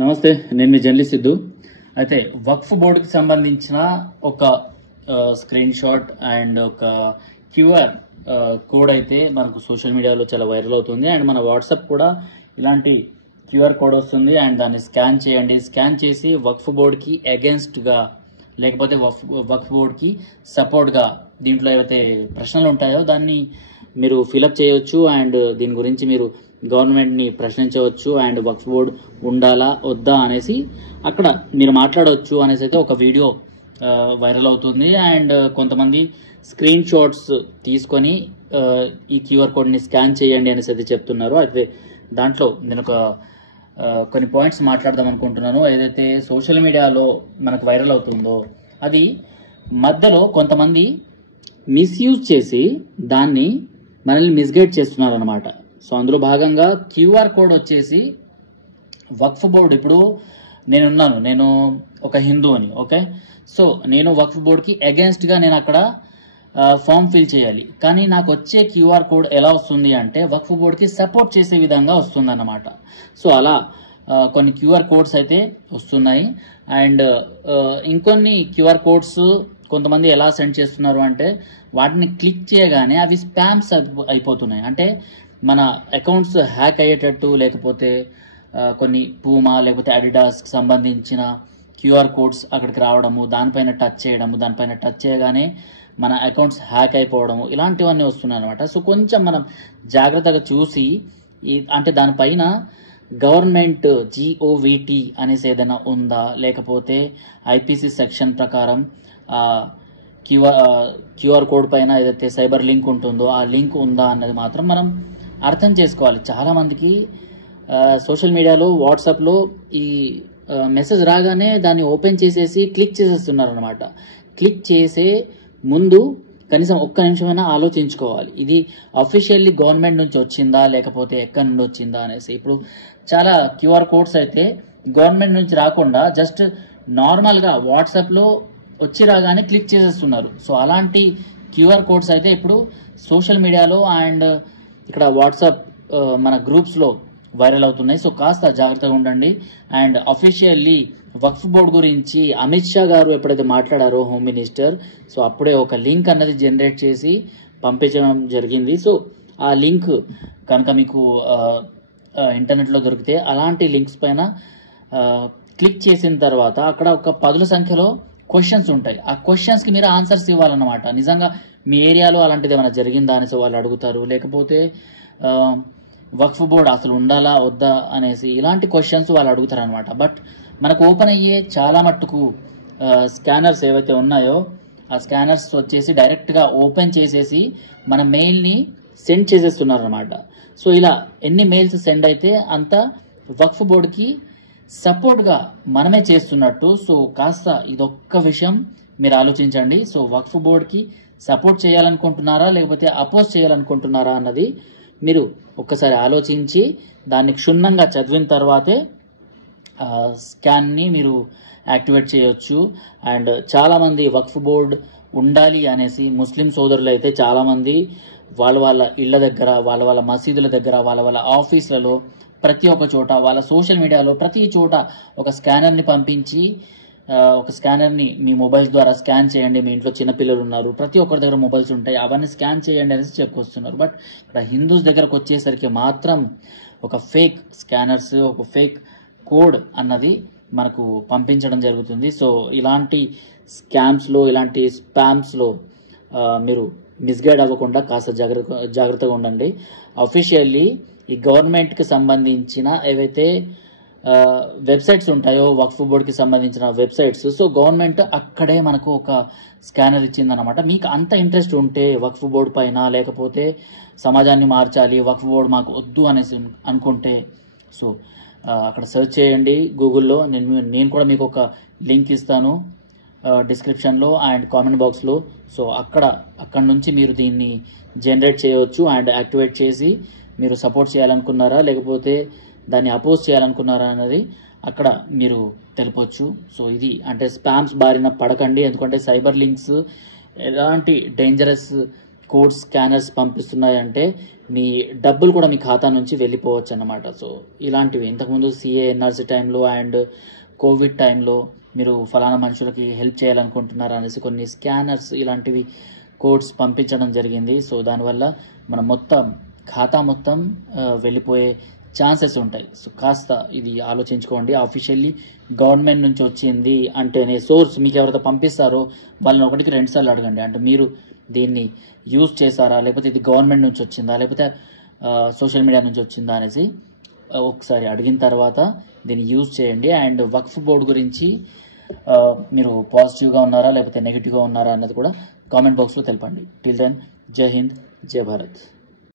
నమస్తే, నేను మీ జర్నలిస్ట్ సిద్ధు. అయితే వక్ఫ్ బోర్డుకి సంబంధించిన ఒక స్క్రీన్ షాట్ అండ్ ఒక క్యూఆర్ కోడ్ అయితే మనకు సోషల్ మీడియాలో చాలా వైరల్ అవుతుంది. అండ్ మన వాట్సాప్ కూడా ఇలాంటి క్యూఆర్ కోడ్ వస్తుంది. అండ్ దాన్ని స్కాన్ చేయండి. స్కాన్ చేసి వక్ఫ్ బోర్డుకి అగేన్స్ట్గా లేకపోతే వక్ఫ్ బోర్డుకి సపోర్ట్గా దీంట్లో ఏవైతే ప్రశ్నలు ఉంటాయో దాన్ని మీరు ఫిలప్ చేయవచ్చు. అండ్ దీని గురించి మీరు గవర్నమెంట్ని ప్రశ్నించవచ్చు. అండ్ వక్ఫ్ బోర్డు ఉండాలా వద్దా అనేసి అక్కడ మీరు మాట్లాడవచ్చు అనేసి అయితే ఒక వీడియో వైరల్ అవుతుంది. అండ్ కొంతమంది స్క్రీన్ షాట్స్ తీసుకొని ఈ క్యూఆర్ కోడ్ని స్కాన్ చేయండి అనేసి అయితే చెప్తున్నారు. అయితే దాంట్లో నేను కొన్ని పాయింట్స్ మాట్లాడదాం అనుకుంటున్నాను. ఏదైతే సోషల్ మీడియాలో మనకు వైరల్ అవుతుందో అది మధ్యలో కొంతమంది మిస్యూజ్ చేసి దాన్ని మనల్ని మిస్గైడ్ చేస్తున్నారు అనమాట. సో అందులో భాగంగా క్యూఆర్ కోడ్ వచ్చేసి వక్ఫ్ బోర్డు, ఇప్పుడు నేను ఒక హిందూ అని, ఓకే. సో నేను వక్ఫ్ బోర్డుకి అగేన్స్ట్గా నేను అక్కడ ఫామ్ ఫిల్ చేయాలి. కానీ నాకు వచ్చే క్యూఆర్ కోడ్ ఎలా వస్తుంది అంటే వక్ఫ్ బోర్డుకి సపోర్ట్ చేసే విధంగా వస్తుంది అన్నమాట. సో అలా కొన్ని క్యూఆర్ కోడ్స్ అయితే వస్తున్నాయి. అండ్ ఇంకొన్ని క్యూఆర్ కోడ్స్ కొంతమంది ఎలా సెండ్ చేస్తున్నారు అంటే వాటిని క్లిక్ చేయగానే అవి స్పామ్స్ అయిపోతున్నాయి. అంటే మన అకౌంట్స్ హ్యాక్ అయ్యేటట్టు, లేకపోతే కొన్ని పూమా లేకపోతే అడిడాస్కి సంబంధించిన క్యూఆర్ కోడ్స్ అక్కడికి రావడము, దానిపైన టచ్ చేయగానే మన అకౌంట్స్ హ్యాక్ అయిపోవడము, ఇలాంటివన్నీ వస్తున్నాయి అనమాట. సో కొంచెం మనం జాగ్రత్తగా చూసి అంటే దానిపైన గవర్నమెంట్ GOVT అనేసి ఏదైనా ఉందా, లేకపోతే IPC సెక్షన్ ప్రకారం క్యూఆర్ కోడ్ పైన ఏదైతే సైబర్ లింక్ ఉంటుందో ఆ లింక్ ఉందా అన్నది మాత్రం మనం అర్థం చేసుకోవాలి. చాలామందికి సోషల్ మీడియాలో వాట్సాప్లో ఈ మెసేజ్ రాగానే దాన్ని ఓపెన్ చేసేసి క్లిక్ చేసేస్తున్నారు అనమాట. క్లిక్ చేసే ముందు కనీసం ఒక్క నిమిషమైనా ఆలోచించుకోవాలి, ఇది అఫీషియల్లీ గవర్నమెంట్ నుంచి వచ్చిందా లేకపోతే ఎక్కడి నుండి వచ్చిందా అనేసి. ఇప్పుడు చాలా క్యూఆర్ కోడ్స్ అయితే గవర్నమెంట్ నుంచి రాకుండా జస్ట్ నార్మల్గా వాట్సాప్లో వచ్చి రాగానే క్లిక్ చేసేస్తున్నారు. సో అలాంటి క్యూఆర్ కోడ్స్ అయితే ఇప్పుడు సోషల్ మీడియాలో అండ్ ఇక్కడ వాట్సాప్ మన గ్రూప్స్లో వైరల్ అవుతున్నాయి. సో కాస్త జాగ్రత్తగా ఉండండి. అండ్ అఫీషియల్లీ వక్ఫ్ బోర్డు గురించి అమిత్ షా గారు ఎప్పుడైతే మాట్లాడారో, హోమ్ మినిస్టర్, సో అప్పుడే ఒక లింక్ అన్నది జనరేట్ చేసి పంపించడం జరిగింది. సో ఆ లింక్ కనుక మీకు ఇంటర్నెట్లో దొరికితే అలాంటి లింక్స్ పైన క్లిక్ చేసిన తర్వాత అక్కడ ఒక 10ల సంఖ్యలో క్వశ్చన్స్ ఉంటాయి. ఆ క్వశ్చన్స్కి మీరు ఆన్సర్స్ ఇవ్వాలన్నమాట. నిజంగా మీ ఏరియాలో అలాంటిది ఏమైనా జరిగిందా అనేసి వాళ్ళు అడుగుతారు. లేకపోతే వక్ఫ్ బోర్డు అసలు ఉండాలా వద్దా అనేసి ఇలాంటి క్వశ్చన్స్ వాళ్ళు అడుగుతారు అనమాట. బట్ మనకు ఓపెన్ అయ్యే చాలా మట్టుకు స్కానర్స్ ఏవైతే ఉన్నాయో ఆ స్కానర్స్ వచ్చేసి డైరెక్ట్గా ఓపెన్ చేసేసి మన మెయిల్ని సెండ్ చేసేస్తున్నారు అనమాట. సో ఇలా ఎన్ని మెయిల్స్ సెండ్ అయితే అంత వక్ఫ్ బోర్డుకి సపోర్ట్గా మనమే చేస్తున్నట్టు. సో కాస్త ఇదొక్క విషయం మీరు ఆలోచించండి. సో వక్ఫ్ బోర్డుకి సపోర్ట్ చేయాలనుకుంటున్నారా లేకపోతే అపోజ్ చేయాలనుకుంటున్నారా అన్నది మీరు ఒక్కసారి ఆలోచించి దాన్ని క్షుణ్ణంగా చదివిన తర్వాతే స్కాన్ని మీరు యాక్టివేట్ చేయొచ్చు. అండ్ చాలామంది వక్ఫ్ బోర్డు ఉండాలి అనేసి ముస్లిం సోదరులు అయితే చాలామంది వాళ్ళ ఇళ్ల దగ్గర, వాళ్ళ మసీదుల దగ్గర, వాళ్ళ ఆఫీసులలో, ప్రతి ఒక్క చోట, వాళ్ళ సోషల్ మీడియాలో ప్రతి చోట ఒక స్కానర్ని పంపించి ఒక స్కానర్ని మీ మొబైల్స్ ద్వారా స్కాన్ చేయండి, మీ ఇంట్లో చిన్నపిల్లలు ఉన్నారు, ప్రతి ఒక్కరి దగ్గర మొబైల్స్ ఉంటాయి, అవన్నీ స్కాన్ చేయండి అనేసి చెప్పుకొస్తున్నారు. బట్ ఇక్కడ హిందూస్ దగ్గరకు వచ్చేసరికి మాత్రం ఒక ఫేక్ స్కానర్స్, ఒక ఫేక్ కోడ్ అన్నది మనకు పంపించడం జరుగుతుంది. సో ఇలాంటి స్కామ్స్లో, ఇలాంటి స్పామ్స్లో మీరు మిస్గైడ్ అవ్వకుండా కాస్త జాగ్రత్తగా ఉండండి. అఫీషియల్లీ ఈ గవర్నమెంట్కి సంబంధించిన ఏవైతే వెబ్సైట్స్ ఉంటాయో వక్ఫ్ బోర్డుకి సంబంధించిన వెబ్సైట్స్, సో గవర్నమెంట్ అక్కడే మనకు ఒక స్కానర్ ఇచ్చిందనమాట. మీకు అంత ఇంట్రెస్ట్ ఉంటే వక్ఫ్ బోర్డు పైన, లేకపోతే సమాజాన్ని మార్చాలి, వక్ఫ్ బోర్డు మాకు వద్దు అనేసి అనుకుంటే సో అక్కడ సెర్చ్ చేయండి గూగుల్లో. నేను కూడా మీకు ఒక లింక్ ఇస్తాను డిస్క్రిప్షన్లో అండ్ కామెంట్ బాక్స్లో. సో అక్కడ నుంచి మీరు దీన్ని జనరేట్ చేయవచ్చు అండ్ యాక్టివేట్ చేసి మీరు సపోర్ట్ చేయాలనుకున్నారా లేకపోతే దాన్ని అపోజ్ చేయాలనుకున్నారా అన్నది అక్కడ మీరు తెలపొచ్చు. సో ఇది అంటే స్పామ్స్ బారిన పడకండి, ఎందుకంటే సైబర్ లింక్స్ ఎలాంటి డేంజరస్ కోడ్ స్కానర్స్ పంపిస్తున్నాయంటే మీ డబ్బులు కూడా మీ ఖాతా నుంచి వెళ్ళిపోవచ్చు అన్నమాట. సో ఇలాంటివి ఇంతకుముందు ఎన్ఆర్సీ టైంలో అండ్ కోవిడ్ టైంలో మీరు ఫలానా మనుషులకి హెల్ప్ చేయాలనుకుంటున్నారు అనేసి కొన్ని స్కానర్స్ ఇలాంటివి కోడ్స్ పంపించడం జరిగింది. సో దానివల్ల మన మొత్తం ఖాతా మొత్తం వెళ్ళిపోయే ఛాన్సెస్ ఉంటాయి. సో కాస్త ఇది ఆలోచించుకోండి. ఆఫీషియల్లీ గవర్నమెంట్ నుంచి వచ్చింది అంటేనే సోర్స్ మీకు ఎవరైతే పంపిస్తారో వాళ్ళని ఒకటికి 2 సార్లు అడగండి. అంటే మీరు దీన్ని యూజ్ చేశారా, లేకపోతే ఇది గవర్నమెంట్ నుంచి వచ్చిందా, లేకపోతే సోషల్ మీడియా నుంచి వచ్చిందా అనేసి ఒకసారి అడిగిన తర్వాత దీన్ని యూజ్ చేయండి. అండ్ వక్ఫ్ బోర్డు గురించి మీరు పాజిటివ్గా ఉన్నారా లేకపోతే నెగిటివ్గా ఉన్నారా అన్నది కూడా కామెంట్ బాక్స్లో తెలపండి. టిల్ దెన్ జై హింద్, జై భారత్.